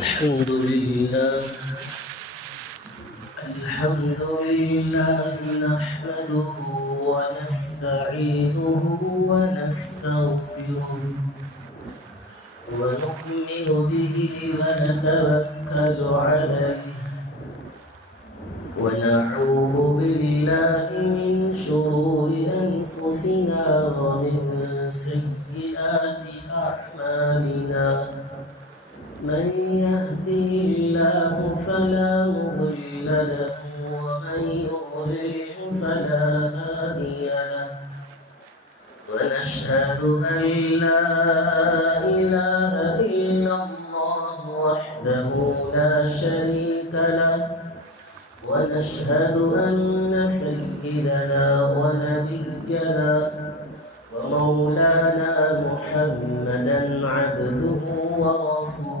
الحمد لله نحمده ونستعينه ونستغفره ونؤمن به ونتوكل عليه ونعوذ بالله من شرور أنفسنا ومن سيئات أعمالنا من يهده الله فلا مضل له ومن يضلل فلا هادي له ونشهد أن لا إله إلا الله وحده لا شريك له ونشهد أن سيدنا ونبينا ومولانا محمدا عبده ورسوله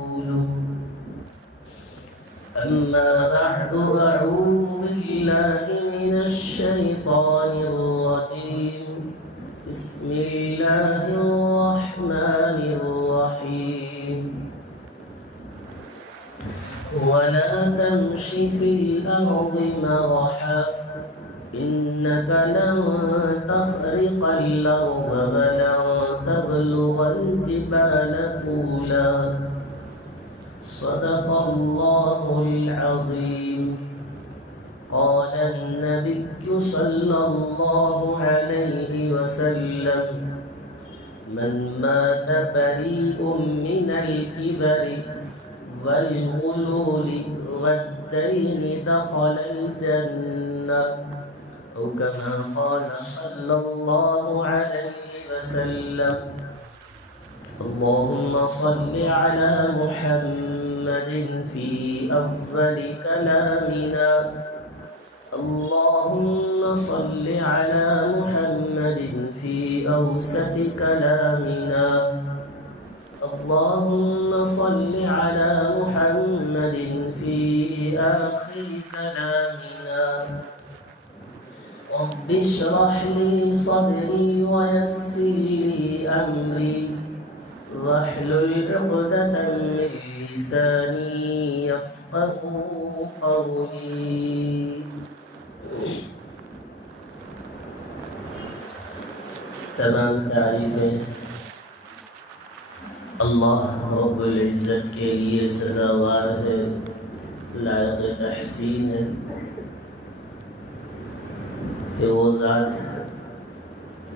أما بعد أعوذ بالله من الشيطان الرجيم بسم الله الرحمن الرحيم ولا تمش في الأرض مرحا إنك لن تخرق الأرض ولن تبلغ الجبال طولا صدق الله العظيم قال النبي صلى الله عليه وسلم من مات بريء من الكبر والغلول والدين دخل الجنة أو كما قال صلى الله عليه وسلم اللهم صل على محمد في أول كلامنا اللهم صل على محمد في أوسط كلامنا اللهم صل على محمد في آخر كلامنا رب اشرح لي صدري ويسر لي أمري واحلل عقدة من لساني يفقه قولي تمام تعریفیں اللہ رب العزت کے لیے سزاوار ہے، لائق تحسین ہے کہ وہ ذات ہے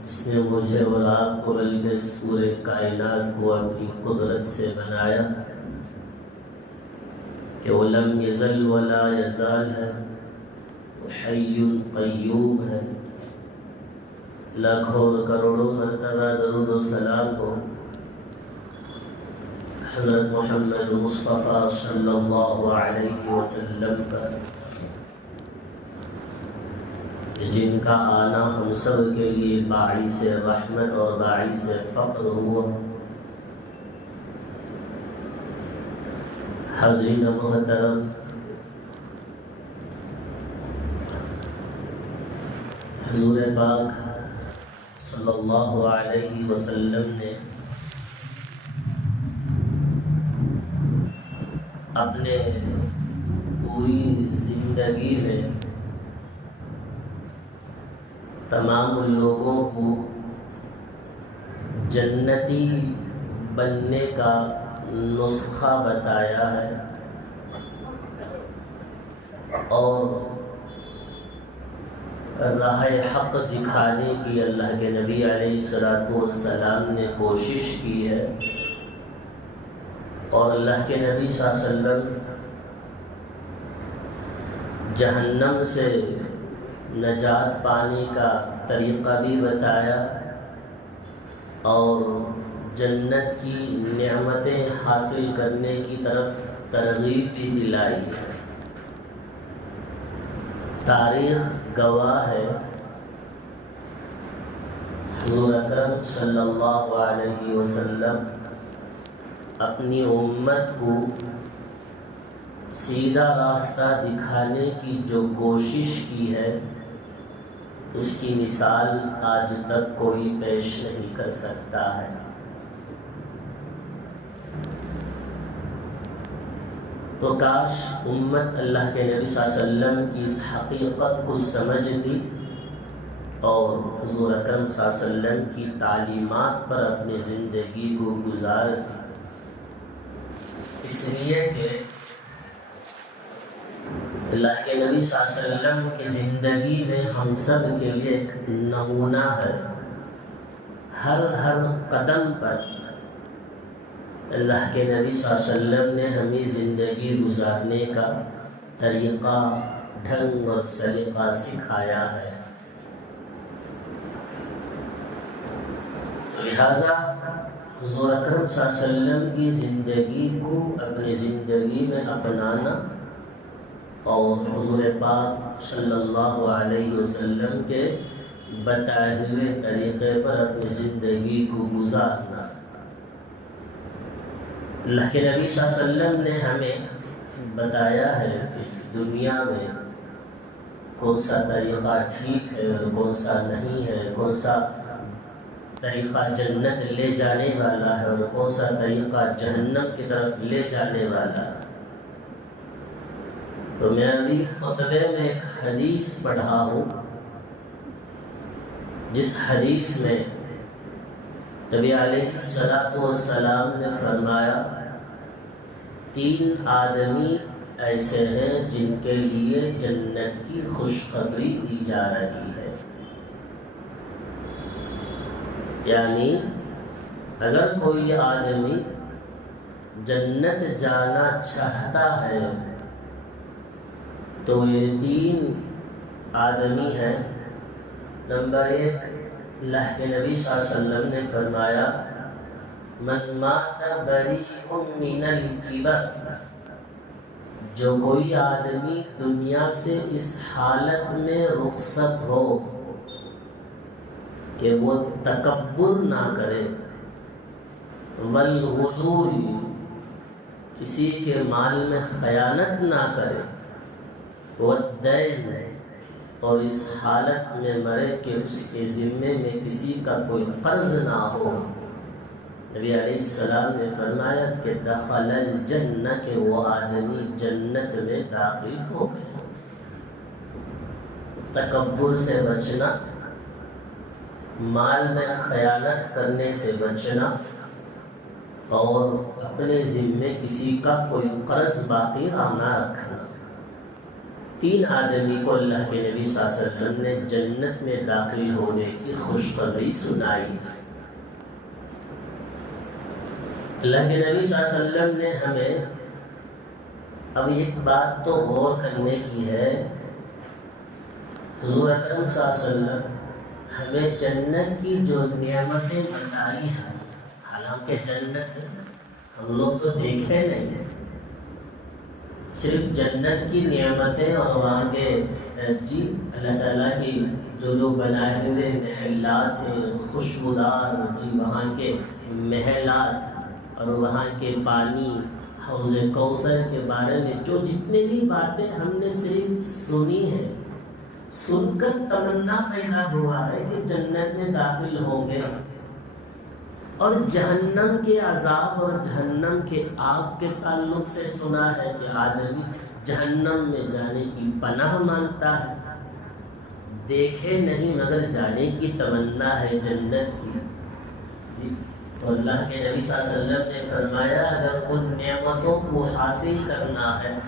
جس نے مجھے اور آپ کو بلکہ اس پورے کائنات کو اپنی قدرت سے بنایا، کہ وہ لم یزل ولا یزال ہے، وہ حی قیوم ہے۔ لاکھوں اور کروڑوں مرتبہ درود و سلام ہو حضرت محمد مصطفیٰ صلی اللہ علیہ وسلم پر، جن کا آنا ہم سب کے لیے باعث رحمت اور باعث فخر ہوا۔ حاضرین محترم، حضور پاک صلی اللہ علیہ وسلم نے اپنے پوری زندگی میں تمام لوگوں کو جنتی بننے کا نسخہ بتایا ہے اور راہ حق دکھانے کی اللہ کے نبی علیہ السلام نے کوشش کی ہے، اور اللہ کے نبی صلی اللہ علیہ وسلم جہنم سے نجات پانے کا طریقہ بھی بتایا اور جنت کی نعمتیں حاصل کرنے کی طرف ترغیب بھی دلائی ہے۔ تاریخ گواہ ہے، حضور اکرم صلی اللہ علیہ وسلم اپنی امت کو سیدھا راستہ دکھانے کی جو کوشش کی ہے اس کی مثال آج تک کوئی پیش نہیں کر سکتا ہے۔ تو کاش امت اللہ کے نبی صلی اللہ علیہ وسلم کی اس حقیقت کو سمجھتی اور حضور اکرم صلی اللہ علیہ وسلم کی تعلیمات پر اپنی زندگی کو گزارتی، اس لیے کہ اللہ کے نبی صلی اللہ علیہ وسلم کی زندگی میں ہم سب کے لیے ایک نمونہ ہے۔ ہر قدم پر اللہ کے نبی صلی اللہ علیہ وسلم نے ہمیں زندگی گزارنے کا طریقہ، ڈھنگ اور سلیقہ سکھایا ہے۔ لہذا حضور اکرم صلی اللہ علیہ وسلم کی زندگی کو اپنی زندگی میں اپنانا اور حضور پاک صلی اللہ علیہ وسلم کے بتائے ہوئے طریقے پر اپنی زندگی کو گزارنا۔ اللہ کے نبی صلی اللہ علیہ وسلم نے ہمیں بتایا ہے کہ دنیا میں کون سا طریقہ ٹھیک ہے اور کون سا نہیں ہے، کون سا طریقہ جنت لے جانے والا ہے اور کون سا طریقہ جہنم کی طرف لے جانے والا ہے۔ تو میں ابھی خطبے میں ایک حدیث پڑھا ہوں، جس حدیث میں نبی علیہ السلام نے فرمایا 3 آدمی ایسے ہیں جن کے لیے جنت کی خوشخبری دی جا رہی ہے۔ یعنی اگر کوئی آدمی جنت جانا چاہتا ہے تو یہ 3 آدمی ہیں۔ نمبر 1، اللہ کے نبی صلی اللہ علیہ وسلم نے فرمایا من مات بریء من الکبر، جو کوئی آدمی دنیا سے اس حالت میں رخصت ہو کہ وہ تکبر نہ کرے، والغلول، کسی کے مال میں خیانت نہ کرے، والدین، اور اس حالت میں مرے کہ اس کے ذمے میں کسی کا کوئی قرض نہ ہو۔ نبی علیہ السلام نے فرمایا کہ دخل الجنہ، کہ وہ آدمی جنت میں داخل ہو گئے۔ تکبر سے بچنا، مال میں خیانت کرنے سے بچنا اور اپنے ذمے کسی کا کوئی قرض باقی نہ رکھنا۔ 3 آدمی کو اللہ کے نبی صلی اللہ علیہ وسلم نے جنت میں داخل ہونے کی خوشخبری سنائی ہے۔ اللہ کے نبی صلی اللہ علیہ وسلم نے ہمیں اب ایک بات تو غور کرنے کی ہے، حضور اکرم صلی اللہ علیہ وسلم ہمیں جنت کی جو نعمتیں بتائی ہیں، حالانکہ جنت ہم لوگ تو دیکھے نہیں، صرف جنت کی نعمتیں اور وہاں کے اللہ تعالیٰ کی جو بنائے ہوئے محلات ہیں خوشبودار، وہاں کے محلات اور وہاں کے پانی، حوض کوثر کے بارے میں جو جتنے بھی باتیں ہم نے صرف سنی ہے، سن کر تمنا پیدا ہوا ہے کہ جنت میں داخل ہوں گے، اور جہنم کے عذاب اور جہنم کے آگ کے تعلق سے سنا ہے کہ آدمی جہنم میں جانے کی پناہ مانگتا ہے، دیکھے نہیں مگر جانے کی تمنا ہے جنت کی۔ تو اللہ کے نبی صلی اللہ علیہ وسلم نے فرمایا اگر ان نعمتوں کو حاصل کرنا ہے،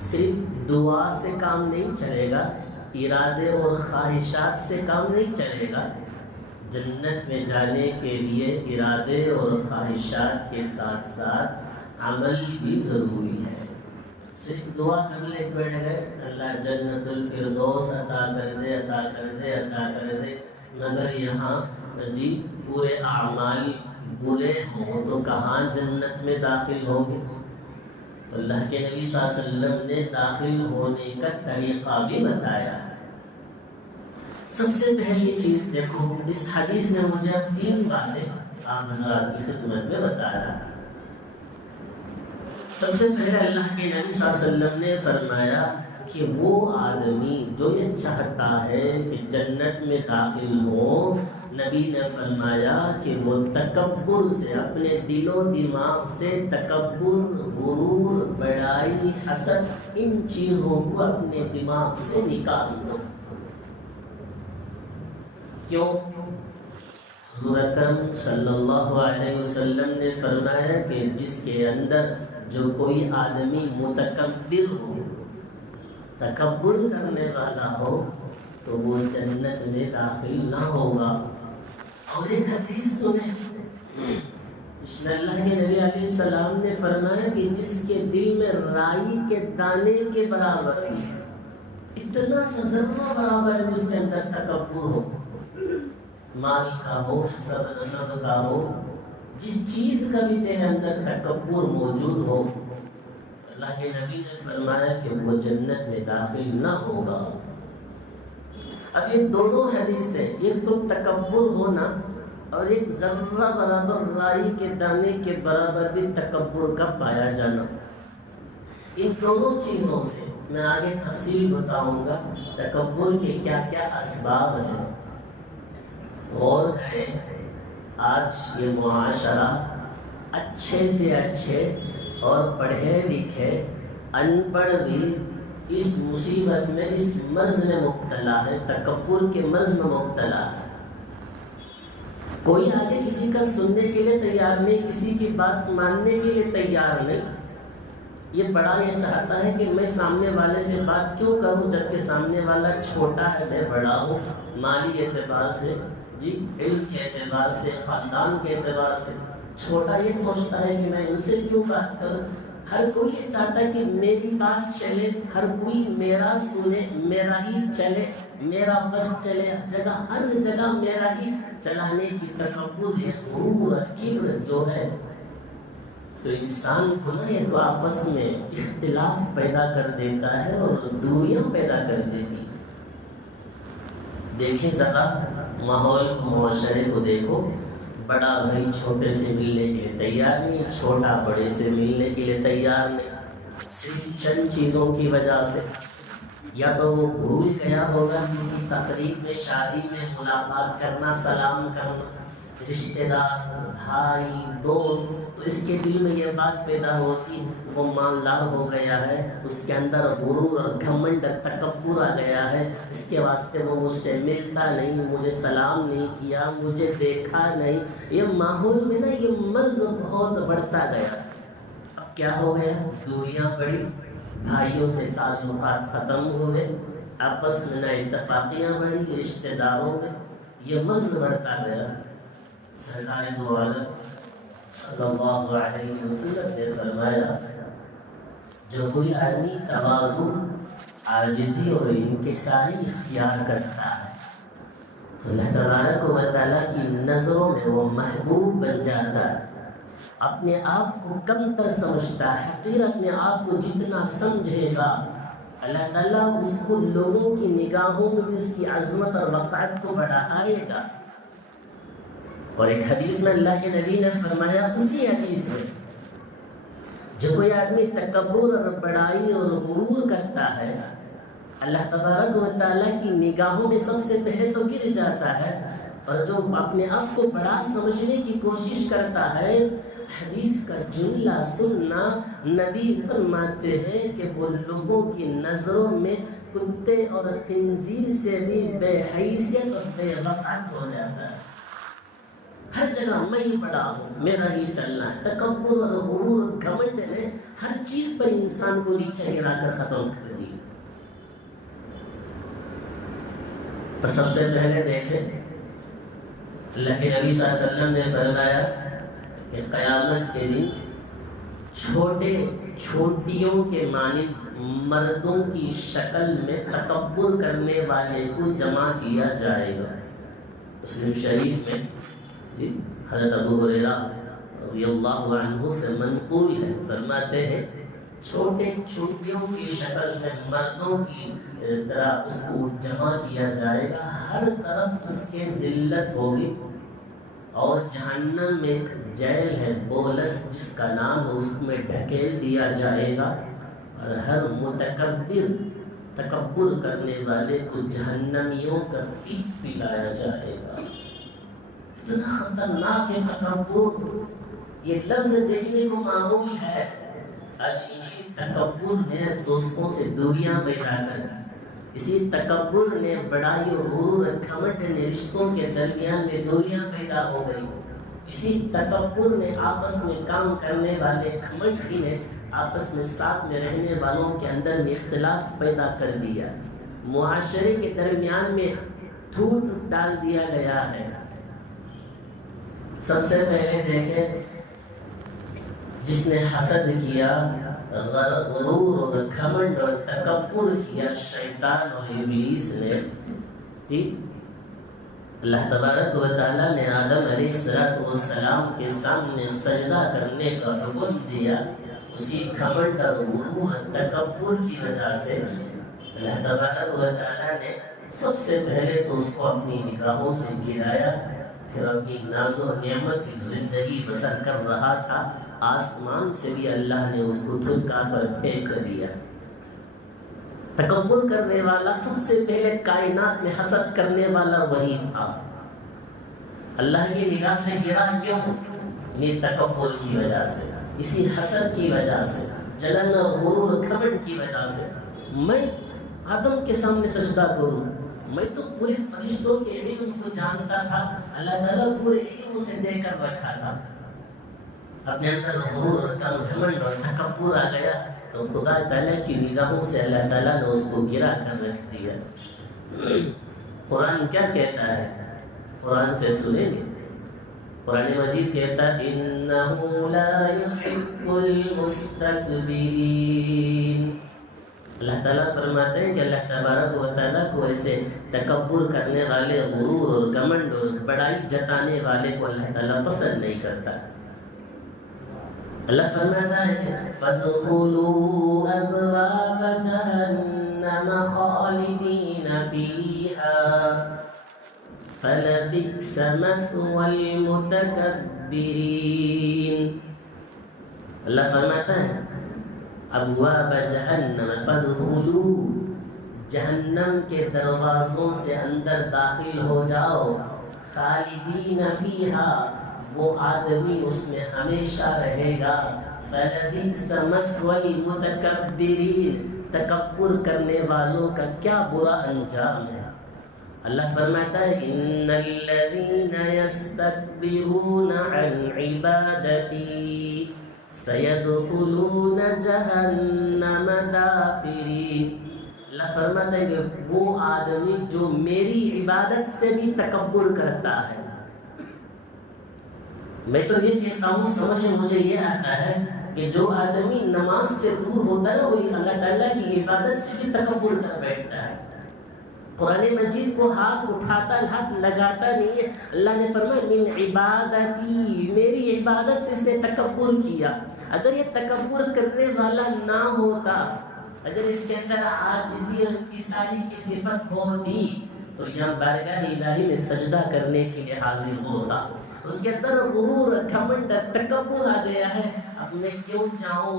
صرف دعا سے کام نہیں چلے گا، ارادے اور خواہشات سے کام نہیں چلے گا، جنت میں جانے کے لیے ارادے اور خواہشات کے ساتھ ساتھ عمل بھی ضروری ہے۔ صرف دعا کرنے بیٹھ گئے اللہ جنت الفردوس عطا کر دے، عطا کر دے، عطا کر دے، مگر یہاں پورے اعمال برے ہوں تو کہاں جنت میں داخل ہوں گے؟ تو اللہ کے نبی صلی اللہ علیہ وسلم نے داخل ہونے کا طریقہ بھی بتایا ہے۔ سب سے پہلی چیز دیکھو، اس حدیث میں مجھے 3 باتیں آپ حضرات کی خدمت میں بتا رہا ہے۔ سب سے پہلے اللہ کے نبی صلی اللہ علیہ وسلم نے فرمایا کہ وہ آدمی جو یہ چاہتا ہے کہ جنت میں داخل ہو، نبی نے فرمایا کہ وہ تکبر سے، اپنے دل و دماغ سے تکبر، غرور، بڑائی، حسد، ان چیزوں کو اپنے دماغ سے نکال دو۔ کیوں؟ حضور اکرم صلی اللہ علیہ وسلم نے فرمایا کہ جس کے اندر جو کوئی آدمی متکبر ہو، تکبر کرنے والا ہو، تو وہ جنت میں داخل نہ ہوگا۔ اور ایک حدیث سنیں، جس میں اللہ کے نبی علیہ السلام نے فرمایا کہ جس کے دل میں رائی کے دانے کے برابر، اتنا سا ذرہ برابر اس کے اندر تکبر ہو، مال کا ہو، حسب نسب کا ہو، جس چیز کا بھی تیرے اندر تکبر موجود ہو، اللہ کے نبی نے فرمایا کہ وہ جنت میں داخل نہ ہوگا۔ اب یہ دونوں حدیث ہیں، ایک تو تکبر ہونا اور ایک ذرہ برابر رائی کے دانے کے برابر بھی تکبر کا پایا جانا۔ ان دونوں چیزوں سے میں آگے تفصیل بتاؤں گا تکبر کے کیا کیا اسباب ہیں۔ غور کریں، آج یہ معاشرہ اچھے سے اچھے اور پڑھے لکھے ان پڑھ بھی اس مصیبت میں، اس مرض میں مبتلا ہے، تکبر کے مرض میں مبتلا ہے۔ کوئی آگے کسی کا سننے کے لیے تیار نہیں، کسی کی بات ماننے کے لیے تیار نہیں۔ یہ بڑا یہ چاہتا ہے کہ میں سامنے والے سے بات کیوں کروں جبکہ سامنے والا چھوٹا ہے، میں بڑا ہوں، مالی اعتبار سے، جی علم کے اعتبار سے، خاندان کے اعتبار سے۔ چھوٹا یہ سوچتا ہے کہ میں ان سے کیوں بات کروں۔ ہر کوئی یہ چاہتا ہے کہ میری بات چلے، ہر کوئی میرا سنے، میرا ہی چلے، میرا بس چلے، جگہ ہر جگہ میرا ہی چلانے کی تکبر ہے، غرور، کبر جو ہے، تو انسان کو نا یہ تو آپس میں اختلاف پیدا کر دیتا ہے اور دوریاں پیدا کر دیتی ہے۔ دیکھیں ذرا ماحول کو، معاشرے کو دیکھو، بڑا بھائی چھوٹے سے ملنے کے لیے تیار نہیں، چھوٹا بڑے سے ملنے کے لیے تیار نہیں، صرف چند چیزوں کی وجہ سے۔ یا تو وہ بھول گیا ہوگا کسی تقریب میں، شادی میں ملاقات کرنا، سلام کرنا، رشتہ دار، بھائی، دوست، تو اس کے دل میں یہ بات پیدا ہوتی وہ مالدار ہو گیا ہے، اس کے اندر غرور اور گھمنڈ، تکبر آ گیا ہے، اس کے واسطے وہ مجھ سے ملتا نہیں، مجھے سلام نہیں کیا، مجھے دیکھا نہیں۔ یہ ماحول میں نا یہ مرض بہت بڑھتا گیا۔ اب کیا ہو گیا؟ دوریاں بڑھی، بھائیوں سے تعلقات ختم ہوئے، آپس میں نا اتفاقیاں بڑھی، رشتہ داروں میں یہ مرض بڑھتا گیا۔ سرکار دو عالم صلی اللہ علیہ وسلم نے فرمایا جو کوئی آدمی تواضع، عاجزی اور انکساری اختیار کرتا ہے تو اللہ تبارک و تعالیٰ کی نظروں میں وہ محبوب بن جاتا ہے۔ اپنے آپ کو کم تر سمجھتا ہے، حقیر اپنے آپ کو جتنا سمجھے گا، اللہ تعالیٰ اس کو لوگوں کی نگاہوں میں بھی اس کی عظمت اور وقعت کو بڑھائے گا۔ اور ایک حدیث میں اللہ کے نبی نے فرمایا، اسی حدیث میں، جو کوئی آدمی تکبر اور بڑائی اور غرور کرتا ہے، اللہ تبارک و تعالیٰ کی نگاہوں میں سب سے پہلے تو گر جاتا ہے، اور جو اپنے آپ کو بڑا سمجھنے کی کوشش کرتا ہے، حدیث کا جملہ سننا، نبی فرماتے ہیں کہ وہ لوگوں کی نظروں میں کتے اور خنزیر سے بھی بے حیثیت اور بے وقعت ہو جاتا ہے۔ ہر جگہ میں ہی بڑا ہوں، میرا ہی چلنا ہے، تکبر اور غرور اور گھمنڈ نے ہر چیز پر انسان کو نیچے گرا کر ختم کر دی۔ تو سب سے پہلے دیکھیں، اللہ کے نبی صلی اللہ علیہ وسلم نے فرمایا کہ قیامت کے دن چھوٹے چھوٹیوں کے مانند مردوں کی شکل میں تکبر کرنے والے کو جمع کیا جائے گا۔ مسلم شریف میں جی حضرت ابو ہریرہ رضی اللہ عنہ سے منقول ہے، فرماتے ہیں چھوٹے چھوٹیوں کی شکل میں مردوں کی اس طرح اس کو جمع کیا جائے گا، ہر طرف اس کے ذلت ہوگی، اور جہنم میں ایک جیل ہے بولس جس کا نام ہے، اس میں ڈھکیل دیا جائے گا، اور ہر متکبر، تکبر کرنے والے کو جہنمیوں کا پیٹ پلایا جائے گا۔ اتنا خطرناک ہے تکبر. یہ لفظ دیکھنے کو معمول ہے، آج انہی تکبر نے دوستوں سے دوریاں پیدا کر دی. اسی تکبر نے بڑائی اور غرور اور گھمنڈ نے رشتوں کے درمیان میں دوریاں پیدا ہو گئی. اسی تکبر نے آپس میں کام کرنے والے گھمنڈ نے آپس میں ساتھ میں رہنے والوں کے اندر میں اختلاف پیدا کر دیا. معاشرے کے درمیان میں ٹوٹ ڈال دیا گیا ہے. سب سے پہلے دیکھیں، جس نے حسد کیا، غرور اور گھمنڈ اور تکبر کیا، شیطان اور ابلیس نے. ٹھیک، اللہ تبارک و تعالیٰ نے آدم علیہ السلام کے سامنے سجدہ کرنے کا حکم دیا. اسی گھمنڈ اور غرور اور تکبر کی وجہ سے اللہ تبارک و تعالیٰ نے سب سے پہلے تو اس کو اپنی نگاہوں سے گرایا. پھر اپنی ناز و نعمت کی زندگی بسر کر رہا تھا، آسمان سے بھی اللہ نے اس کو دھکا کر پھینک دیا. تکبر کرنے والا سب سے پہلے کائنات میں حسد کرنے والا وہی تھا. اللہ کی نگاہ سے گرا کیوں؟ یہ تکبر کی وجہ سے، اسی حسد کی وجہ سے، جلن اور غرور گھمنڈ کی وجہ سے. میں آدم کے سامنے سجدہ کروں، میں تو پورے فرشتوں کے علم کو جانتا تھا، اللہ تعالیٰ پورے علم اسے دے کر رکھا تھا. اپنے اندر غرور اور گھمنڈ اور تکبر آ گیا تو خدا تعالیٰ کی نگاہوں سے اللہ تعالیٰ نے اس کو گرا کر رکھ دیا. قرآن کیا کہتا ہے؟ قرآن سے سنیں گے. قرآن مجید کہتا ہے اِنَّهُ لَا يُحِبُّ الْمُسْتَكْبِرِينَ. اللہ تعالیٰ فرماتے ہیں کہ اللہ تبارک و تعالیٰ کو ایسے تکبر کرنے والے، غرور اور گھمنڈ اور بڑائی جتانے والے کو اللہ تعالیٰ پسند نہیں کرتا. اللہ فرماتا ہے کہ فَادْخُلُوا أَبْوَابَ جَهَنَّمَ خَالِدِينَ فِيهَا فَلَبِئْسَ مَثْوَى الْمُتَكَبِّرِينَ. اللہ فرماتا ہے ابواب جہنم فادخلوا، جہنم کے دروازوں سے اندر داخل ہو جاؤ. خالدین فیہا، وہ آدمی اس میں ہمیشہ رہے گا. فلبئس مثوی المتکبرین، تکبر کرنے والوں کا کیا برا انجام ہے. اللہ فرماتا ہے ان الذین یستکبرون عن عبادتی سیدخلون جہنم داخرین. اللہ فرماتا ہے کہ وہ آدمی جو میری عبادت سے بھی تکبر کرتا ہے. میں تو یہ کہتا ہوں، سمجھ مجھے یہ آتا ہے کہ جو آدمی نماز سے دور ہوتا ہے وہی اللہ تعالیٰ کی عبادت سے بھی تکبر کر بیٹھتا ہے. قرآن مجید کو ہاتھ اٹھاتا، ہاتھ لگاتا نہیں ہے. اللہ نے فرمایا من عبادتی، میری عبادت سے اس نے تکبر کیا. اگر یہ تکبر کرنے والا نہ ہوتا، اگر اس کے اندر عاجزی اور انکساری کی صفت ہوتی تو یہاں بارگاہ الہی میں سجدہ کرنے کے لیے حاضر ہوتا. اس کے اندر غرور، گھمنڈ، تکبر آ گیا ہے. اب میں کیوں جاؤں،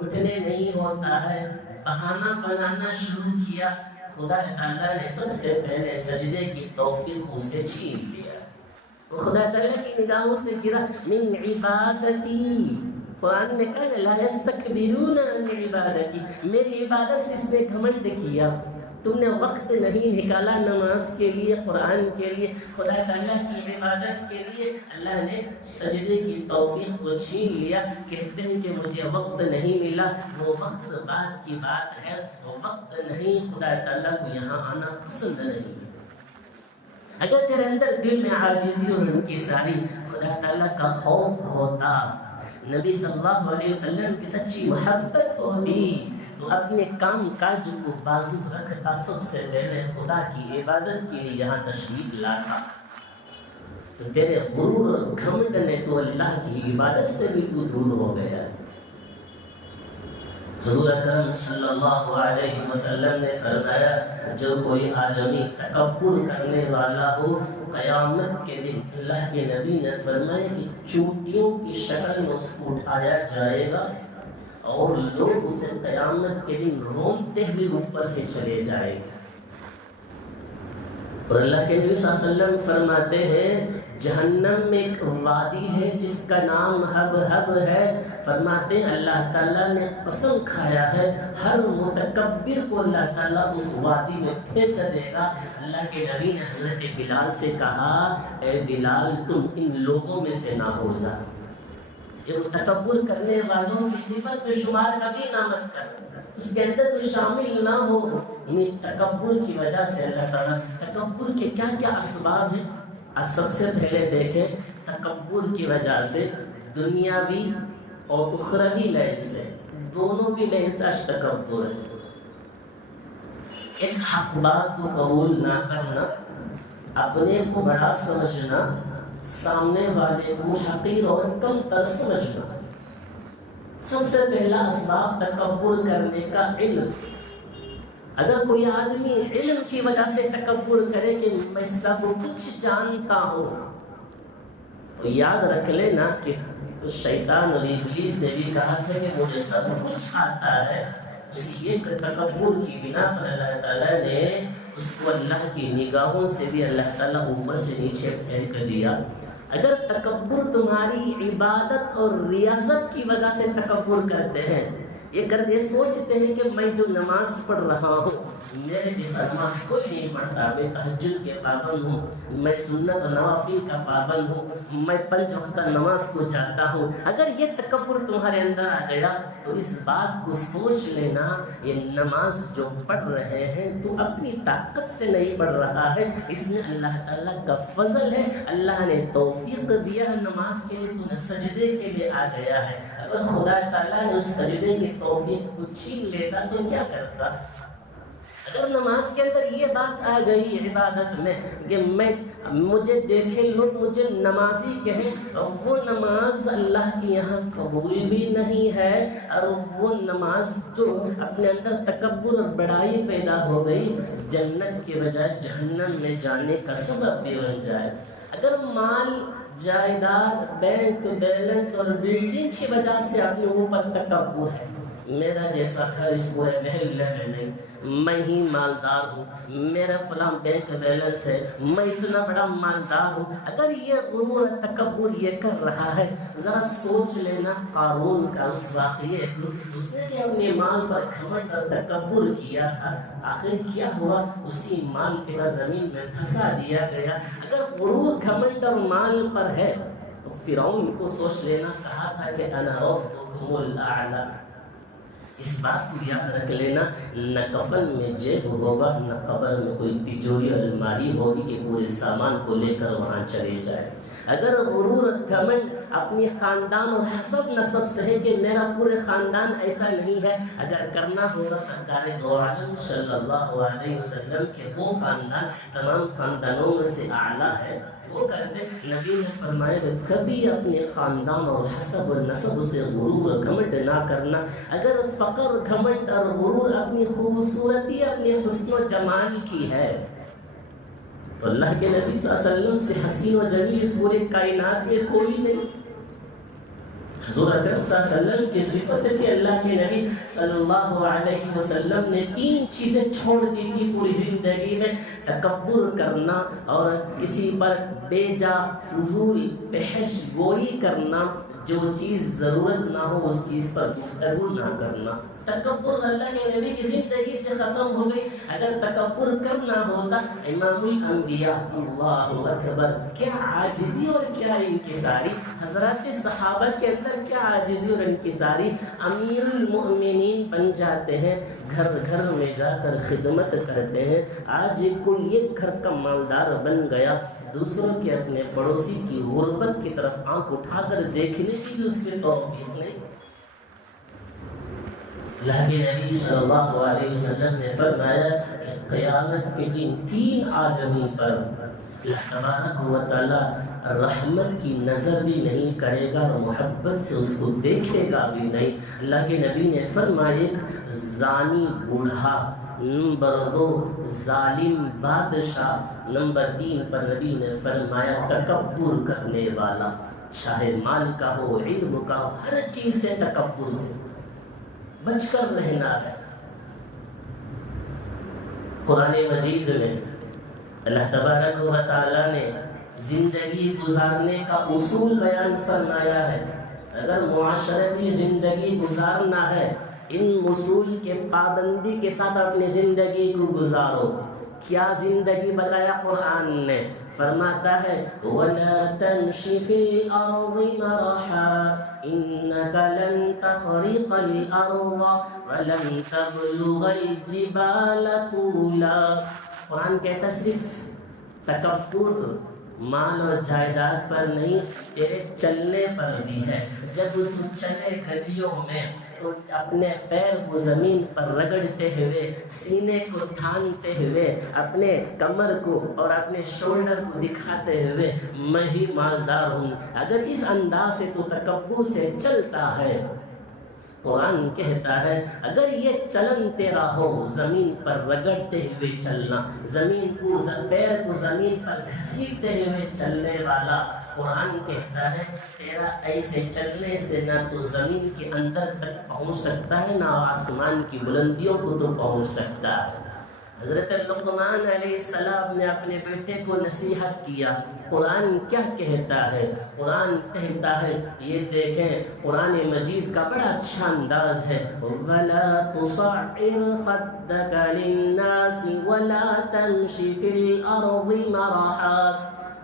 اٹھنے نہیں ہوتا ہے، بہانہ بنانا شروع کیا. خدا تعالیٰ نے سب سے پہلے سجدے کی توفیق اسے چھین لیا. خدا تعالیٰ کی نگاہوں سے گرا. من عبادتی، قرآن نے کہا لا یستکبرون عن عبادتی، میری عبادت سے اس نے گھمنڈ کیا. تم نے وقت نہیں نکالا نماز کے لیے، قرآن کے لیے، خدا تعالیٰ کی عبادت کے لیے. اللہ نے سجدے کی توفیق کو چھین لیا. کہتے ہیں کہ مجھے وقت نہیں ملا، وہ وقت بعد کی بات ہے، وہ وقت نہیں. خدا تعالیٰ کو یہاں آنا پسند نہیں. اگر تیرے اندر دل میں عاجزی اور انکساری، خدا تعالیٰ کا خوف ہوتا، نبی صلی اللہ علیہ وسلم کی سچی محبت ہوتی، تو اپنے کام کاج کو بازو رکھتا، سب سے پہلے خدا کی عبادت کے لیے یہاں تشریف لاتا. تو تیرے غرور اور گھمنڈ نے تو اللہ کی عبادت سے بھی تو دور ہو گیا. حضور اکرم صلی اللہ علیہ وسلم نے فرمایا جو کوئی آدمی تکبر کرنے والا ہو، قیامت کے دن اللہ کے نبی نے فرمایا کہ چوٹیوں کی شکل میں اس کو اٹھایا جائے گا اور لوگ اسے قیامت کے دن رومتے ہوئے اوپر سے چلے جائیں گے. اور اللہ کے نبی صلی اللہ علیہ وسلم فرماتے ہیں جہنم میں ایک وادی ہے جس کا نام حب حب ہے، فرماتے ہیں اللہ تعالیٰ نے قسم کھایا ہے ہر متکبر کو اللہ تعالیٰ اس وادی میں پھینک دے گا۔ اللہ کے نبی نے حضرت بلال سے کہا اے بلال تم ان لوگوں میں سے نہ ہو جا، یہ تکبر کرنے والوں کی صفت میں شمار کبھی نہ مت کر، اس کے اندر تو شامل نہ ہو۔ انہیں تکبر کی وجہ سے اللہ تعالیٰ، تکبر کے کیا کیا اسباب ہیں؟ سب سے پہلے دیکھیں تکبر کی وجہ سے دنیاوی اور اخروی لحاظ سے، دونوں بھی لحاظ سے تکبر ہے۔ ایک حق بات کو قبول نہ کرنا، اپنے کو بڑا سمجھنا، سامنے والے کو حقیر اور کم تر سمجھنا۔ سب سے پہلا اسباب تکبر کرنے کا علم۔ اگر کوئی آدمی علم کی وجہ سے تکبر کرے کہ میں سب کچھ جانتا ہوں، تو یاد رکھ لینا کہ شیطان اور ابلیس نے بھی کہا تھا کہ مجھے سب کچھ آتا ہے، اسی ایک تکبر کی بنا پر اللہ تعالیٰ نے اس کو اللہ کی نگاہوں سے بھی اللہ تعالیٰ اوپر سے نیچے پھینک دیا۔ اگر تکبر تمہاری عبادت اور ریاضت کی وجہ سے تکبر کرتے ہیں، یہ سوچتے ہیں کہ میں جو نماز پڑھ رہا ہوں میرے جیسا نماز کوئی نہیں پڑھتا، میں تہجد کے پابند ہوں، میں سنت و نوافل کا پابند ہوں، میں 5 وقت نماز کو جاتا ہوں، اگر یہ تکبر تمہارے اندر آ گیا تو اس بات کو سوچ لینا یہ نماز جو پڑھ رہے ہیں تو اپنی طاقت سے نہیں پڑھ رہا ہے، اس میں اللہ تعالیٰ کا فضل ہے، اللہ نے توفیق دیا ہے نماز کے لیے، تو نے سجدے کے لیے آ گیا ہے۔ اگر خدا تعالیٰ نے اس سجدے کی توفیق کو چھین لیتا تو کیا کرتا؟ اگر نماز کے اندر یہ بات آ گئی عبادت میں کہ مجھے دیکھے لوگ مجھے نمازی کہیں، وہ نماز اللہ کے یہاں قبول بھی نہیں ہے، اور وہ نماز جو اپنے اندر تکبر اور بڑائی پیدا ہو گئی جنت کے بجائے جہنم میں جانے کا سبب بھی بن جائے۔ اگر مال جائیداد بینک بیلنس اور بلڈنگ کی وجہ سے اپنے اوپر تکبر ہے، میرا جیسا گھر اس پورے محلے میں نہیں، میں ہی مالدار ہوں، میرا فلاں بینک بیلنس ہے، میں اتنا بڑا مالدار ہوں، اگر یہ غرور تکبر یہ کر رہا ہے، ذرا سوچ لینا قارون کا اس واقعے کو، اس نے کہ اپنے مال پر گھمنڈ اور تکبر کیا تھا، آخر کیا ہوا؟ اسی مال کے ساتھ زمین میں دھسا دیا گیا۔ اگر غرور گھمنڈ اور مال پر ہے تو فرعون کو سوچ لینا، کہا تھا کہ انا ربکم الاعلی۔ اس بات کو یاد رکھ لینا، نہ کفن میں جیب ہوگا، نہ قبر میں کوئی تجوری الماری ہوگی کہ پورے سامان کو لے کر وہاں چلے جائے۔ اگر غرور گھمنڈ اپنی خاندان اور حسب نسب سے ہے کہ میرا پورے خاندان ایسا نہیں ہے، اگر کرنا ہوگا سرکار دو عالم صلی اللہ علیہ وسلم کے وہ خاندان تمام خاندانوں میں سے اعلیٰ ہے، وہ کرتے۔ نبی نے فرمایا کہ کبھی اپنے خاندان اور حسب و نسب سے غرور گھمنڈ نہ کرنا۔ اگر فقر گھمنڈ اور غرور اپنی خوبصورتی اپنے حسن و جمال کی ہے تو اللہ کے نبی صلی اللہ علیہ وسلم سے حسین و جمیل اس پورے کائنات میں کوئی نہیں۔ حضور اکرم صلی اللہ علیہ وسلم کی صفت تھی، اللہ کے نبی صلی اللہ علیہ وسلم نے 3 چیزیں چھوڑ دی تھی پوری زندگی میں، تکبر کرنا اور کسی پر بے جا فضول فحش گوئی کرنا، جو چیز ضرورت نہ ہو اس چیز پر گفتگو نہ کرنا۔ تکبر اللہ کے نبی کی زندگی سے ختم ہو گئی۔ اگر تکبر کرنا ہوتا، امام الانبیاء، اللہ اکبر، کیا عاجزی اور کیا انکساری، حضرات صحابہ کے اندر کیا عاجزی اور انکساری، امیر المؤمنین بن جاتے ہیں، گھر گھر میں جا کر خدمت کرتے ہیں۔ آج کوئی ایک گھر کا مالدار بن گیا، دوسروں کے اپنے پڑوسی کی غربت کی طرف آنکھ اٹھا کر دیکھنے کی بھی اس کے توفیق نہیں۔ اللہ کے نبی صلی اللہ علیہ وسلم نے فرمایا کہ قیامت کے دن 3 آدمی پر اللہ تبارک و تعالی رحمت کی نظر بھی نہیں کرے گا اور محبت سے اس کو دیکھے گا بھی نہیں۔ اللہ کے نبی نے فرمایا ایک زانی بوڑھا، نمبر 2 ظالم بادشاہ، نمبر 3 پر نبی نے فرمایا تکبر کرنے والا، چاہے مال کا ہو علم کا ہو، ہر چیز سے تکبر سے بچ کر رہنا ہے۔ قرآن مجید میں اللہ تبارک و تعالیٰ نے زندگی گزارنے کا اصول بیان فرمایا ہے. اگر معاشرتی زندگی گزارنا ہے ان اصول کے پابندی کے ساتھ اپنی زندگی کو گزارو. کیا زندگی بتایا قرآن نے؟ فرماتا ہے وَلَا تَمْشِ فِي الْأَرْضِ مَرَحًا إِنَّكَ لَن تَخْرِقَ الْأَرْضَ وَلَن تَبْلُغَ الْجِبَالَ طُولًا. قرآن کہتا صرف تکبر مال اور جائیداد پر نہیں، تیرے چلنے پر بھی ہے. جب تو چلے گلیوں میں تو اپنے پیر کو زمین پر رگڑتے ہوئے، سینے کو تھانتے ہوئے، اپنے کمر کو اور اپنے شولڈر کو دکھاتے ہوئے میں ہی مالدار ہوں. اگر اس انداز سے تو تکبر سے چلتا ہے، قرآن کہتا ہے اگر یہ چلن تیرا ہو زمین پر رگڑتے ہوئے چلنا، زمین کو پیر کو زمین پر گھسیٹتے ہوئے چلنے والا، قرآن کہتا ہے تیرا ایسے چلنے سے نہ تو زمین کے اندر تک پہنچ سکتا ہے نہ آسمان کی بلندیوں کو تو پہنچ سکتا ہے. حضرت لقمان علیہ السلام نے اپنے بیٹے کو نصیحت کیا. قرآن کیا کہتا ہے؟ قرآن کہتا ہے، یہ دیکھیں قرآن مجید کا بڑا اچھا انداز ہے، وَلَا تُصَعِّرْ خَدَّكَ لِلنَّاسِ وَلَا تَمْشِ فِي الْأَرْضِ مَرَحًا.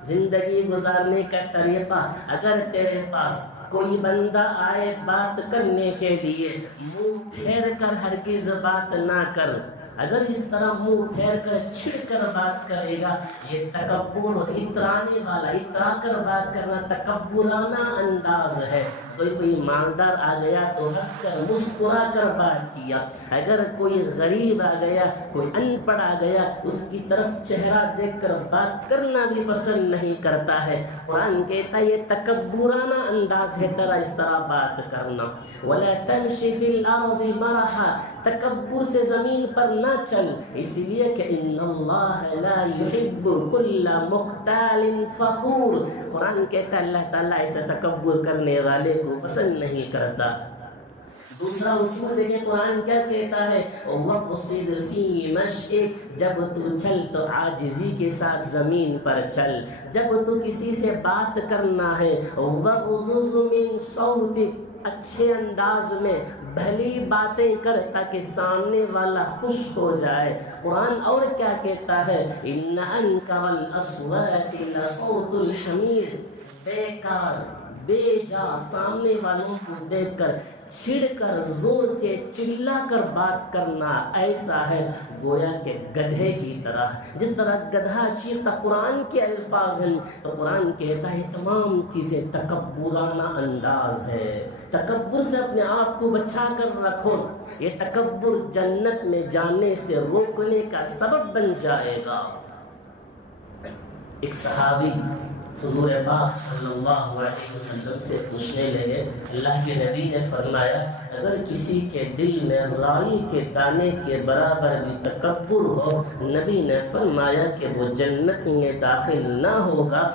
زندگی گزارنے کا طریقہ، اگر تیرے پاس کوئی بندہ آئے بات کرنے کے لیے، منہ پھیر کر ہرگز بات نہ کر. اگر اس طرح منہ پھیر کر چھڑ کر بات کرے گا، یہ تکبر اور اترانے والا، اترا کر بات کرنا تکبرانہ انداز ہے. کوئی مالدار آ گیا تو ہنس کر مسکرا کر بات کیا. اگر کوئی غریب آ گیا، کوئی ان پڑھ آ گیا، اس کی طرف چہرہ دیکھ کر بات کرنا بھی پسند نہیں کرتا ہے. قرآن کہتا ہے یہ تکبرانہ انداز ہے ترا اس طرح بات کرنا. وَلَا تَمْشِ فِي الْأَرْضِ مَرَحًا. تکبر سے زمین پر نہ چل، اس لیے کہ ان اللہ لا يحب كل مختال فخور. قرآن کہتا ہے اللہ تعالیٰ ایسا تکبر کرنے والے کو پسند نہیں کرتا. دوسرا اصول دیکھیں قرآن کیا کہتا ہے، وَقْصِدْ فِي مَشْئِكَ. جب تو چل تو عاجزی کے ساتھ زمین پر چل. جب تو کسی سے بات کرنا ہے، وَغْضُضْ مِنْ صَوْتِكَ. اچھے انداز میں بھلی باتیں کر تاکہ سامنے والا خوش ہو جائے. قرآن اور کیا کہتا ہے، ان انکر الاصوات لصوت الحمیر. بیکار بے جا سامنے والوں کو دیکھ کر چھڑ کر زور سے چلا کر بات کرنا ایسا ہے گویا کہ گدھے کی طرح. جس طرح گدھا چیختا قرآن کے الفاظ ہیں، تو قرآن کہتا ہے تمام چیزیں تکبرانہ انداز ہے. تکبر سے اپنے آپ کو بچا کر رکھو. یہ تکبر جنت میں جانے سے روکنے کا سبب بن جائے گا. ایک صحابی حضور پاک صلی اللہ علیہ وسلم سے پوچھنے لگے، اللہ کے نبی نے فرمایا اگر کسی کے دل میں رائی کے دانے کے برابر بھی تکبر ہو، نبی نے فرمایا کہ وہ جنت میں داخل نہ ہوگا.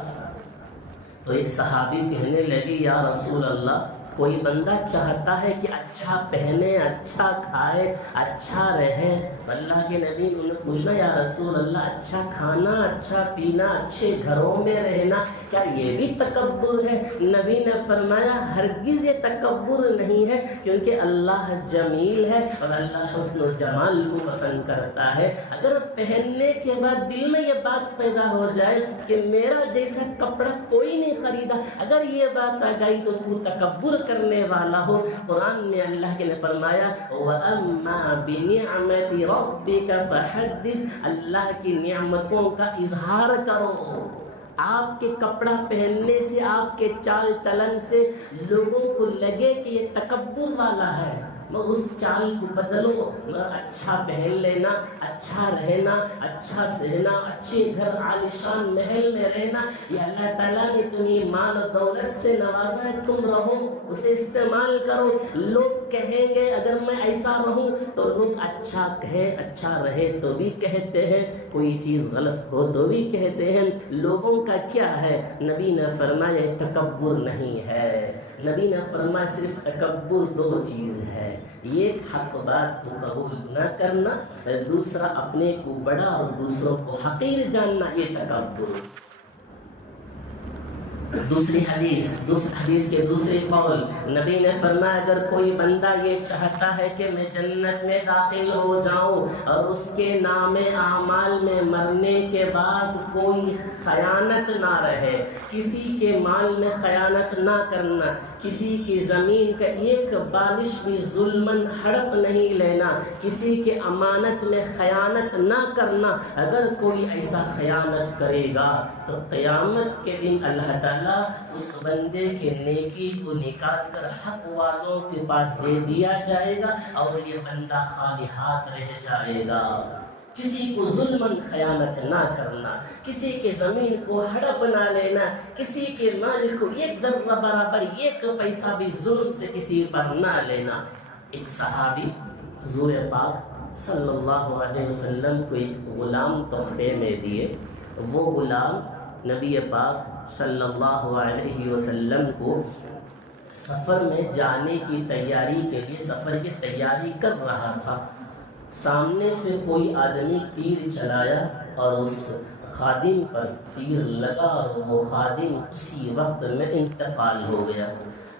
تو ایک صحابی کہنے لگے یا رسول اللہ، کوئی بندہ چاہتا ہے کہ اچھا پہنے، اچھا کھائے، اچھا رہے. اللہ کے نبی نے پوچھنا یا رسول اللہ اچھا کھانا، اچھا پینا، اچھے گھروں میں رہنا، کیا یہ بھی تکبر ہے؟ نبی نے فرمایا ہرگز یہ تکبر نہیں ہے، کیونکہ اللہ جمیل ہے اور اللہ حسن و جمال کو پسند کرتا ہے. اگر پہننے کے بعد دل میں یہ بات پیدا ہو جائے کہ میرا جیسا کپڑا کوئی نہیں خریدا، اگر یہ بات آ گئی تو تو تکبر کرنے والا ہو. قرآن میں اللہ کے نے فرمایا وَأَمَّا بِنِعْمَةِ رَبِّكَ فَحَدِّثْ. اللہ کی نعمتوں کا اظہار کرو. آپ کے کپڑا پہننے سے، آپ کے چال چلن سے لوگوں کو لگے کہ یہ تکبر والا ہے، اس چال کو بدلو. اچھا پہن لینا، اچھا رہنا، اچھا سہنا، اچھے گھر عالیشان محل میں رہنا، یہ اللہ تعالیٰ نے تمہیں مال و دولت سے نوازا ہے، تم رہو، اسے استعمال کرو. لوگ کہیں گے اگر میں ایسا رہوں تو لوگ اچھا کہے، اچھا رہے تو بھی کہتے ہیں، کوئی چیز غلط ہو تو بھی کہتے ہیں. لوگوں کا کیا ہے؟ نبی نے فرمایا تکبر نہیں ہے. نبی نے فرمایا صرف تکبر دو چیز ہے، یہ حق بات کو قبول نہ کرنا، دوسرا اپنے کو بڑا اور دوسروں کو حقیر جاننا، یہ تکبر۔ دوسری حدیث کے دوسرے قول نبی نے فرمایا اگر کوئی بندہ یہ چاہتا ہے کہ میں جنت میں داخل ہو جاؤں اور اس کے نام اعمال میں مرنے کے بعد کوئی خیانت نہ رہے، کسی کے مال میں خیانت نہ کرنا، کسی کی زمین کا ایک بالش بھی ظلماً ہڑپ نہیں لینا، کسی کے امانت میں خیانت نہ کرنا، اگر کوئی ایسا خیانت کرے گا تو قیامت کے دن اللہ تعالیٰ اس بندے کے نیکی کو نکال کر حق والوں کے پاس دے دیا جائے گا اور یہ بندہ خالی ہاتھ رہ جائے گا۔ کسی کو ظلماً خیانت نہ کرنا، کسی کے زمین کو ہڑپ نہ لینا، کسی کے مال کو ایک ذرہ برابر ایک پیسہ بھی ظلم سے کسی پر نہ لینا۔ ایک صحابی حضور پاک صلی اللہ علیہ وسلم کو ایک غلام تحفے میں دیے، وہ غلام نبی پاک صلی اللہ علیہ وسلم کو سفر میں جانے کی تیاری کے لیے سفر کی تیاری کر رہا تھا۔ سامنے سے کوئی آدمی تیر چلایا اور اس خادم پر تیر لگا اور وہ خادم اسی وقت میں انتقال ہو گیا۔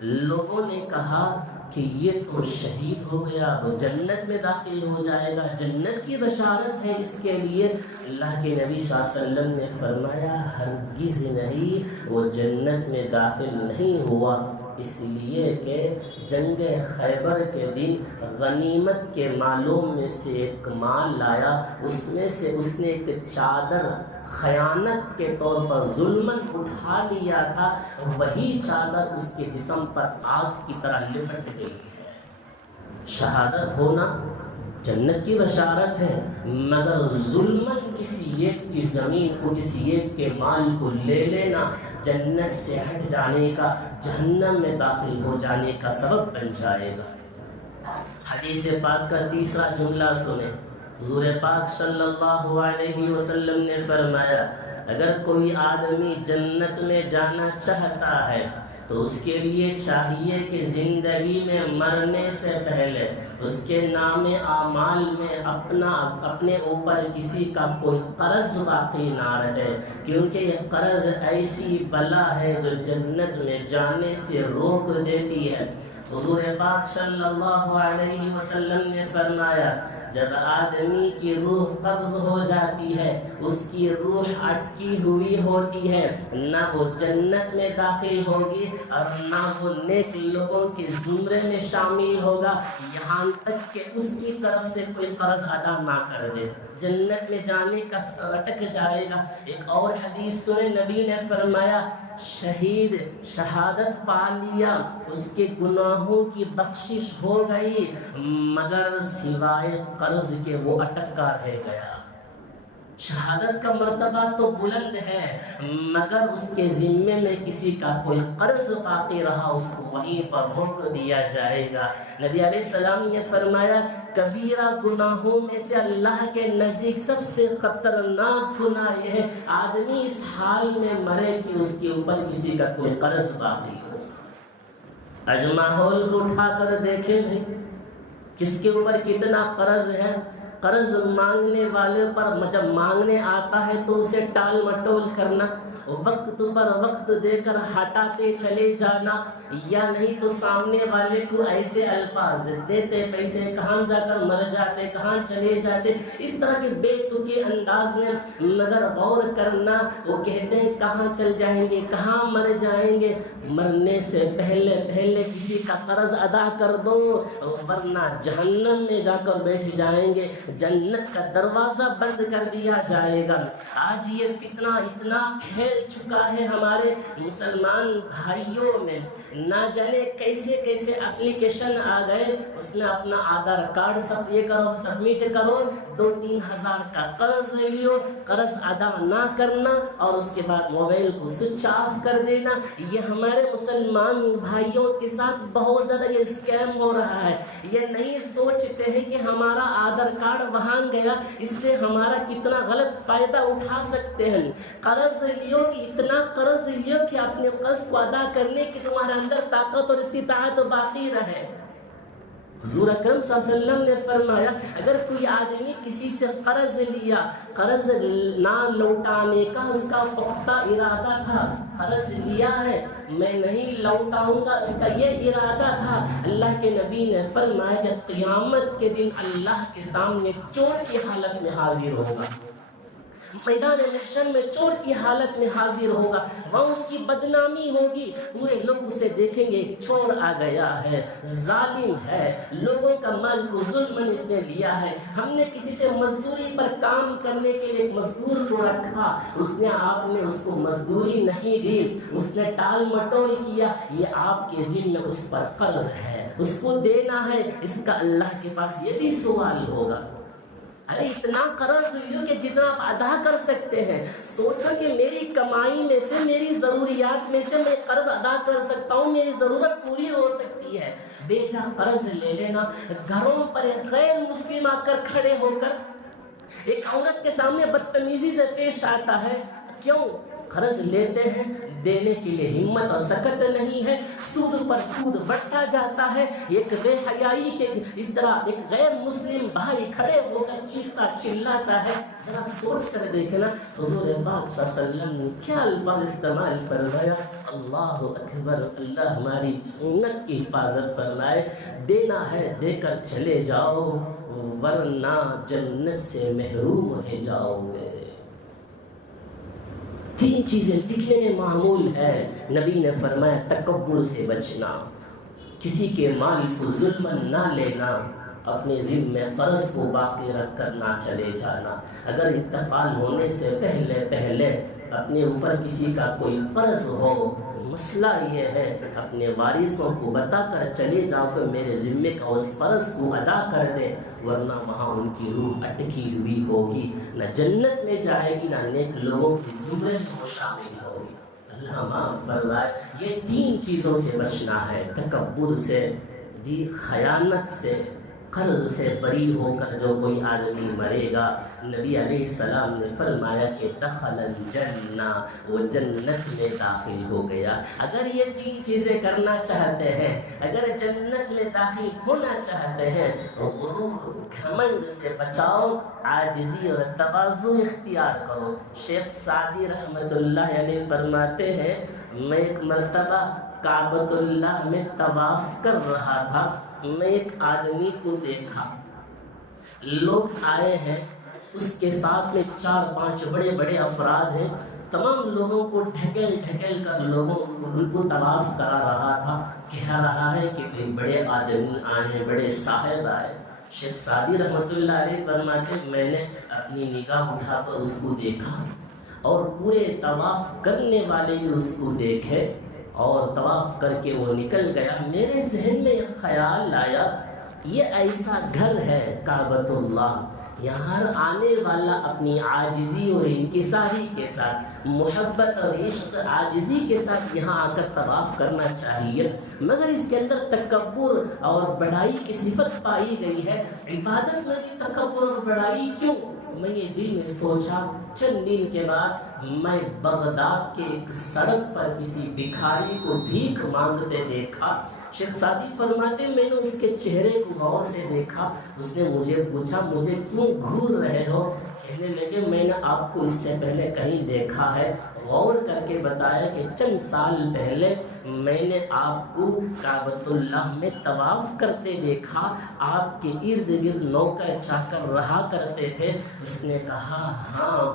لوگوں نے کہا کہ یہ تو شہید ہو گیا، وہ جنت میں داخل ہو جائے گا، جنت کی بشارت ہے اس کے لیے۔ اللہ کے نبی صلی اللہ علیہ وسلم نے فرمایا ہرگز نہیں، وہ جنت میں داخل نہیں ہوا، اس لیے کہ جنگ خیبر کے دن غنیمت کے مالوں میں سے ایک مال لایا، اس میں سے اس نے ایک چادر خیانت کے طور پر ظلماً اٹھا لیا تھا، وہی چادر اس کے جسم پر آگ کی طرح لپٹ گئی ہے۔ شہادت ہونا جنت کی بشارت ہے، مگر ظلماً کسی ایک کی زمین کو، کسی ایک کے مال کو لے لینا جنت سے ہٹ جانے کا، جہنم میں داخل ہو جانے کا سبب بن جائے گا۔ حدیث پاک کا تیسرا جملہ سنیں، حضور پاک صلی اللہ علیہ وسلم نے فرمایا اگر کوئی آدمی جنت میں جانا چاہتا ہے تو اس کے لیے چاہیے کہ زندگی میں مرنے سے پہلے اس کے نام اعمال میں اپنے اوپر کسی کا کوئی قرض باقی نہ رہے، کیونکہ یہ قرض ایسی بلا ہے جو جنت میں جانے سے روک دیتی ہے۔ حضور پاک صلی اللہ علیہ وسلم نے فرمایا جب آدمی کی روح قبض ہو جاتی ہے، اس کی روح اٹکی ہوئی ہوتی ہے، نہ وہ جنت میں داخل ہوگی اور نہ وہ نیک لوگوں کے زمرے میں شامل ہوگا، یہاں تک کہ اس کی طرف سے کوئی قرض ادا نہ کر دے، جنت میں جانے کا اٹک جائے گا۔ ایک اور حدیث سنے، نبی نے فرمایا شہید شہادت پا لیا، اس کے گناہوں کی بخشش ہو گئی، مگر سوائے قرض کے وہ اٹکا رہ گیا۔ شہادت کا مرتبہ تو بلند ہے، مگر اس کے ذمے میں کسی کا کوئی قرض باقی رہا، اس کو وہیں پر روک دیا جائے گا۔ نبی علیہ السلام نے فرمایا کبیرہ گناہوں میں سے اللہ کے نزدیک سب سے خطرناک گناہ یہ ہے آدمی اس حال میں مرے کہ اس کے اوپر کسی کا کوئی قرض باقی ہو۔ آج ماحول کو اٹھا کر دیکھیں بھی کس کے اوپر کتنا قرض ہے۔ قرض مانگنے والے پر جب مانگنے آتا ہے تو اسے ٹال مٹول کرنا، وقت پر وقت دے کر ہٹاتے چلے جانا، یا نہیں تو سامنے والے کو ایسے الفاظ دیتے پیسے کہاں جا کر مر جاتے، کہاں چلے جاتے، اس طرح کے بے تکے انداز میں۔ مگر غور کرنا، وہ کہتے ہیں کہاں چل جائیں گے، کہاں مر جائیں گے، مرنے سے پہلے پہلے کسی کا قرض ادا کر دو ورنہ جہنم میں جا کر بیٹھ جائیں گے، جنت کا دروازہ بند کر دیا جائے گا۔ آج یہ فتنہ اتنا پھیل چکا ہے ہمارے مسلمان بھائیوں میں، نہ جانے کیسے کیسے اپلیکیشن آ گئے، اس میں اپنا آدھار کارڈ سبمٹ کرو، 2-3 ہزار کا قرض لیو، قرض ادا نہ کرنا اور اس کے بعد موبائل کو سوئچ آف کر دینا۔ یہ ہمارے مسلمان بھائیوں کے ساتھ بہت زیادہ یہ اسکیم ہو رہا ہے۔ یہ نہیں سوچتے ہیں کہ ہمارا آدھار کارڈ وہاں گیا، اس سے ہمارا کتنا غلط فائدہ اٹھا سکتے ہیں۔ قرض لیو کہ اتنا قرض لیو کہ اپنے قرض کو ادا کرنے کی تمہارے اندر طاقت اور استطاعت باقی رہے۔ حضور اکرم صلی اللہ علیہ وسلم نے فرمایا اگر کوئی آدمی کسی سے قرض لیا، قرض نہ لوٹانے کا اس کا پختہ ارادہ تھا، قرض لیا ہے میں نہیں لوٹاؤں گا اس کا یہ ارادہ تھا، اللہ کے نبی نے فرمایا کہ قیامت کے دن اللہ کے سامنے چور کی حالت میں حاضر ہوگا، میدان محشر میں چور کی حالت میں حاضر ہوگا، وہاں اس کی بدنامی ہوگی، پورے لوگ اسے دیکھیں گے چور آ گیا ہے، ظالم ہے، لوگوں کا مال کو ظلماً اس نے لیا ہے، ہم نے کسی سے مزدوری پر کام کرنے کے لیے ایک مزدور کو رکھا، اس نے آپ نے اس کو مزدوری نہیں دی، اس نے ٹال مٹول کیا، یہ آپ کے ذمہ اس پر قرض ہے، اس کو دینا ہے، اس کا اللہ کے پاس یہ بھی سوال ہوگا۔ ارے اتنا قرض لیو کہ جتنا آپ ادا کر سکتے ہیں، سوچا کہ میری کمائی میں سے، میری ضروریات میں سے میں قرض ادا کر سکتا ہوں، میری ضرورت پوری ہو سکتی ہے، بے جا قرض لے لینا۔ گھروں پر ایک غیر مسلم آ کر کھڑے ہو کر ایک عورت کے سامنے بدتمیزی سے پیش آتا ہے، کیوں؟ قرض لیتے ہیں، دینے کے لیے ہمت اور سکت نہیں ہے، سود پر سود بڑھتا جاتا ہے، ایک بے حیائی کے اس طرح ایک غیر مسلم بھائی کھڑے ہو کر چیختا چلاتا ہے۔ ذرا سوچ کر دیکھنا حضور پاک صلی اللہ علیہ وسلم نے کیا الفاظ استعمال فرمایا، اللہ اکبر، اللہ ہماری سنت کی حفاظت فرمائے، دینا ہے دے کر چلے جاؤ ورنہ جنت سے محروم رہ جاؤ گے۔ تین چیزیں لکھنے میں معمول ہے، نبی نے فرمایا تکبر سے بچنا، کسی کے مال کو ظلماً نہ لینا، اپنے ذمہ قرض کو باقی رکھ کر نہ چلے جانا، اگر انتقال ہونے سے پہلے اپنے اوپر کسی کا کوئی قرض ہو، مسئلہ یہ ہے اپنے وارثوں کو بتا کر چلے جاؤ کہ میرے ذمے کا اس قرض کو ادا کر دے، ورنہ وہاں ان کی روح اٹکی ہوئی ہوگی، نہ جنت میں جائے گی، نہ نیک لوگوں کی زمرے میں وہ شامل ہوگی۔ اللہ معاف فرمائے۔ یہ تین چیزوں سے بچنا ہے، تکبر سے، خیانت سے، قرض سے بری ہو کر جو کوئی آدمی مرے گا، نبی علیہ السلام نے فرمایا کہ دخل الجنہ، وہ جنت میں داخل ہو گیا۔ اگر یہ تین چیزیں کرنا چاہتے ہیں، اگر جنت میں داخل ہونا چاہتے ہیں، غرور گھمنڈ سے بچاؤ، عاجزی اور تواضع اختیار کرو۔ شیخ سعدی رحمۃ اللہ علیہ فرماتے ہیں میں ایک مرتبہ کعبۃ اللہ میں طواف کر رہا تھا، میں ایک آدمی کو دیکھا، لوگ آئے ہیں، اس کے ساتھ میں 4-5 بڑے بڑے افراد ہیں، تمام لوگوں کو ڈھکیل کر لوگوں ان کو طواف کرا رہا تھا، کہہ رہا ہے کہ بھئی بڑے آدمی آئے ہیں، بڑے صاحب آئے۔ شیخ سعدی رحمۃ اللہ علیہ فرماتے ہیں میں نے اپنی نگاہ اٹھا کر اس کو دیکھا اور پورے طواف کرنے والے بھی اس کو دیکھے اور طواف کر کے وہ نکل گیا۔ میرے ذہن میں ایک خیال آیا، یہ ایسا گھر ہے کعبۃ اللہ، یہاں ہر آنے والا اپنی عاجزی اور انکساری کے ساتھ، محبت اور عشق عاجزی کے ساتھ یہاں آ کر طواف کرنا چاہیے، مگر اس کے اندر تکبر اور بڑائی کی صفت پائی گئی ہے۔ عبادت میں بھی تکبر اور بڑائی کیوں؟ میں یہ دل میں سوچا، چند دن کے بعد میں بغداد کے ایک سڑک پر کسی بھکاری کو بھیک مانگتے دیکھا۔ شیخ سعدی فرماتے میں نے اس کے چہرے کو غور سے دیکھا، اس نے مجھے پوچھا مجھے کیوں گھور رہے ہو؟ کہنے لگے میں نے آپ کو اس سے پہلے کہیں دیکھا ہے۔ غور کر کے بتایا کہ چند سال پہلے میں نے آپ کو کعبۃ اللہ میں طواف کرتے دیکھا، آپ کے ارد گرد نوکر چاکر رہا کرتے تھے۔ اس نے کہا ہاں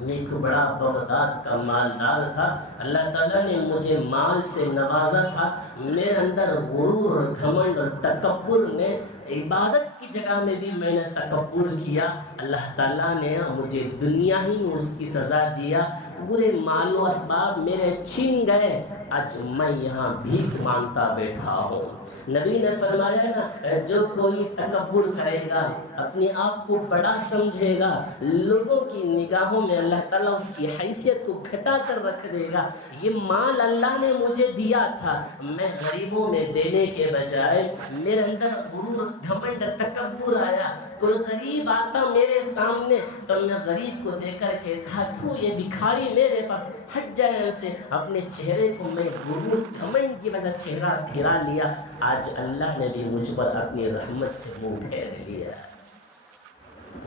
میں ایک بڑا بغداد کا مالدار تھا، اللہ تعالیٰ نے مجھے مال سے نوازا تھا، میرے اندر غرور اور گھمنڈ اور تکبر نے، عبادت کی جگہ میں بھی میں نے تکبر کیا، اللہ تعالیٰ نے مجھے دنیا ہی میں اس کی سزا دیا، پورے مال و اسباب میرے چھین گئے، آج میں یہاں بھیک مانگتا بیٹھا ہوں۔ نبی نے فرمایا نا جو کوئی تکبر کرے گا، اپنے آپ کو بڑا سمجھے گا، لوگوں کی نگاہوں میں اللہ تعالیٰ اس کی حیثیت کو گھٹا کر رکھ دے گا۔ یہ مال اللہ نے مجھے دیا تھا، میں غریبوں میں دینے کے بجائے میرے اندر غرور گھمنڈ تکبر آیا، کوئی غریب آتا میرے سامنے تو میں غریب کو دے کر کے تھا تو یہ بھکاری میرے پاس ہٹ جائے سے، اپنے چہرے کو میں غرور گھمنڈ کی وجہ چہرہ پھرا لیا، آج اللہ نے بھی مجھ پر اپنی رحمت سے منہ پھیر لیا۔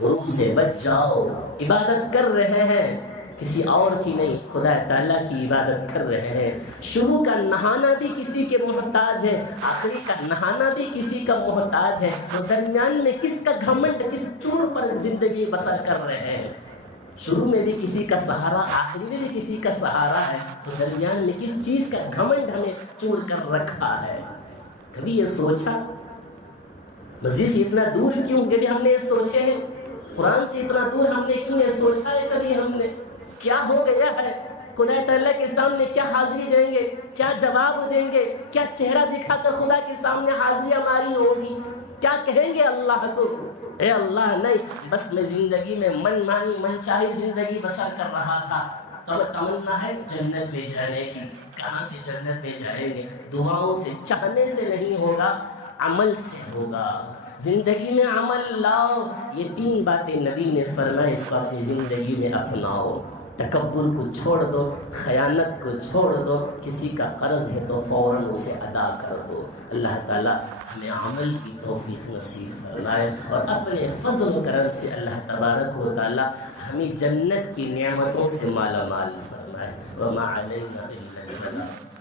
غرور سے بچ جاؤ، عبادت کر رہے ہیں کسی اور کی نہیں، خدا تعالیٰ کی عبادت کر رہے ہیں۔ شروع کا نہانا بھی کسی کے محتاج ہے، آخری کا نہانا بھی کسی کا محتاج ہے، تو درمیان میں کس کا گھمنڈ، کس چور پر زندگی بسر کر رہے ہیں؟ شروع میں بھی کسی کا سہارا، آخری میں بھی کسی کا سہارا ہے، تو درمیان میں کس چیز کا گھمنڈ ہمیں چور کر رکھا ہے؟ کبھی یہ سوچا؟ مسجد سے اتنا دور کیوں؟ کبھی ہم نے یہ سوچے ہیں؟ قرآن سے اتنا دور ہم نے کیوں یہ سوچا ہے؟ کبھی ہم نے کیا ہو گیا ہے؟ خدا تعالیٰ کے سامنے کیا حاضری دیں گے، کیا جواب دیں گے، کیا چہرہ دکھا کر خدا کے سامنے حاضری ہماری ہوگی؟ کیا کہیں گے اللہ کو؟ اے اللہ نہیں، بس میں زندگی میں من مانی من چاہی زندگی بسر کر رہا تھا، تو تمنا ہے جنت میں جانے کی۔ کہاں سے جنت میں جائیں گے؟ دعاؤں سے، چاہنے سے نہیں ہوگا، عمل سے ہوگا۔ زندگی میں عمل لاؤ، یہ 3 باتیں نبی نے فرمائی، اس کو اپنی زندگی میں اپناؤ۔ تکبر کو چھوڑ دو، خیانت کو چھوڑ دو، کسی کا قرض ہے تو فوراً اسے ادا کر دو۔ اللہ تعالیٰ ہمیں عمل کی توفیق نصیب فرمائے، اور اپنے فضل و کرم سے اللہ تبارک و تعالیٰ ہمیں جنت کی نعمتوں سے مالا مال فرمائے۔ وما علینا الا البلاغ۔